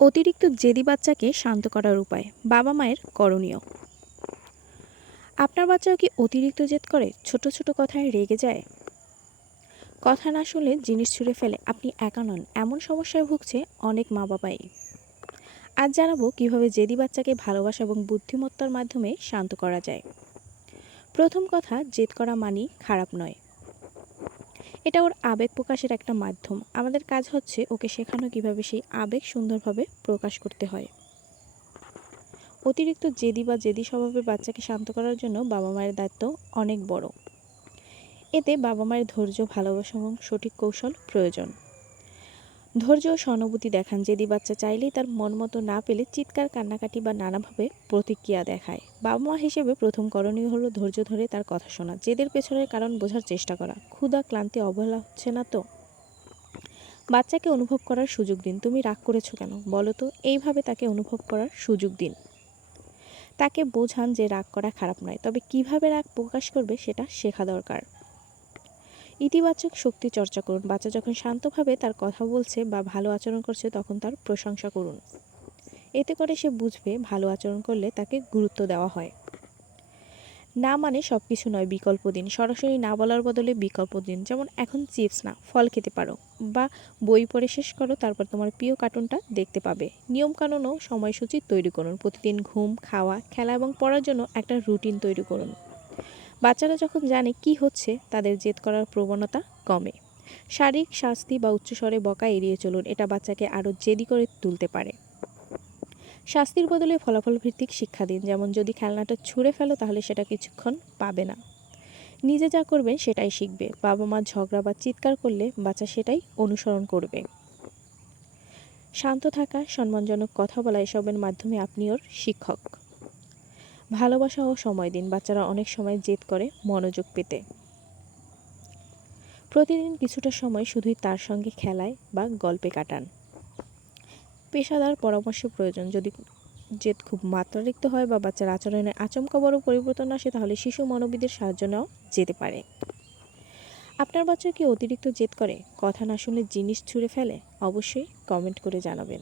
অতিরিক্ত জেদি বাচ্চাকে শান্ত করার উপায় বাবা মায়ের করণীয়। আপনার বাচ্চাও কি অতিরিক্ত জেদ করে ছোট ছোট কথায় রেগে যায়? কথা না শুনলে জিনিস ছুঁড়ে ফেলে আপনি একা নন, এমন সমস্যায় ভুগছে অনেক মা বাবাই আজ জানাব কীভাবে জেদি বাচ্চাকে ভালোবাসা এবং বুদ্ধিমত্তার মাধ্যমে শান্ত করা যায়। প্রথম কথা, জেদ করা মানি খারাপ নয়। এটা ওর আবেগ প্রকাশের একটা মাধ্যম। আমাদের কাজ হচ্ছে ওকে শেখানো কীভাবে সেই আবেগ সুন্দরভাবে প্রকাশ করতে হয়। অতিরিক্ত জেদি বা জেদি স্বভাবের বাচ্চাকে শান্ত করার জন্য বাবা মায়ের দায়িত্ব অনেক বড়। এতে বাবা মায়ের ধৈর্য, ভালোবাসা এবং সঠিক কৌশল প্রয়োজন। ধৈর্য ও সহানুভূতি দেখান। যেদি বাচ্চা চাইলেই তার মন মতো না পেলে চিৎকার, কান্নাকাটি বা নানাভাবে প্রতিক্রিয়া দেখায়। বাবা মা হিসেবে প্রথম করণীয় হলো ধৈর্য ধরে তার কথা শোনা। জেদের পেছনের কারণ বোঝার চেষ্টা করা। ক্ষুধা, ক্লান্তি, অবহেলা হচ্ছে না তো? বাচ্চাকে অনুভব করার সুযোগ দিন। তুমি রাগ করেছ কেন? বলো তো, এইভাবে তাকে অনুভব করার সুযোগ দিন। তাকে বোঝান যে রাগ করা খারাপ নয়, তবে কীভাবে রাগ প্রকাশ করবে সেটা শেখা দরকার। ইতিবাচক শক্তি চর্চা করুন। বাচ্চা যখন শান্তভাবে তার কথা বলছে বা ভালো আচরণ করছে, তখন তার প্রশংসা করুন। এতে করে সে বুঝবে ভালো আচরণ করলে তাকে গুরুত্ব দেওয়া হয়। না মানে সব কিছু নয়, বিকল্প দিন। সরাসরি না বলার বদলে বিকল্প দিন। যেমন এখন চিপস না, ফল খেতে পারো বা বই পড়ে শেষ করো, তারপর তোমার প্রিয় কার্টুনটা দেখতে পাবে। নিয়মকানুন ও সময়সূচি তৈরি করুন। প্রতিদিন ঘুম, খাওয়া, খেলা এবং পড়ার জন্য একটা রুটিন তৈরি করুন। বাচ্চারা যখন জানে কি হচ্ছে, তাদের জেদ করার প্রবণতা কমে। শারীরিক শাস্তি বা উচ্চস্বরে বকা এড়িয়ে চলুন, এটা বাচ্চাকে আরও জেদি করে তুলতে পারে। শাস্তির বদলে ফলাফল ভিত্তিক শিক্ষা দিন, যেমন যদি খেলনাটা ছুঁড়ে ফেলো, তাহলে সেটা কিছুক্ষণ পাবে না। নিজে যা করবেন সেটাই শিখবে বাবা মা ঝগড়া বা চিৎকার করলে বাচ্চা সেটাই অনুসরণ করবে। শান্ত থাকা, সম্মানজনক কথা বলা, এসবের মাধ্যমে আপনি ওর শিক্ষক। ভালোবাসা ও সময় দিন। বাচ্চারা অনেক সময় জেদ করে মনোযোগ পেতে। প্রতিদিন কিছুটা সময় শুধুই তার সঙ্গে খেলায় বা গল্পে কাটান। পেশাদার পরামর্শ প্রয়োজন। যদি জেদ খুব মাত্রাতিরিক্ত হয় বা বাচ্চার আচরণে আচমকা বড় পরিবর্তন আসে, তাহলে শিশু মনোবিদের সাহায্য নেওয়া যেতে পারে। আপনার বাচ্চা কি অতিরিক্ত জেদ করে? কথা না শুনলে জিনিস ছুঁড়ে ফেলে? অবশ্যই কমেন্ট করে জানাবেন।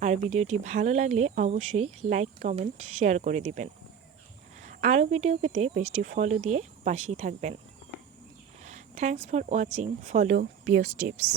আর ভিডিওটি ভালো লাগলে অবশ্যই লাইক, কমেন্ট, শেয়ার করে দিবেন। আরও ভিডিও পেতে পেজটি ফলো দিয়ে পাশেই থাকবেন। Thanks for watching. ফলো পিওস টিপস।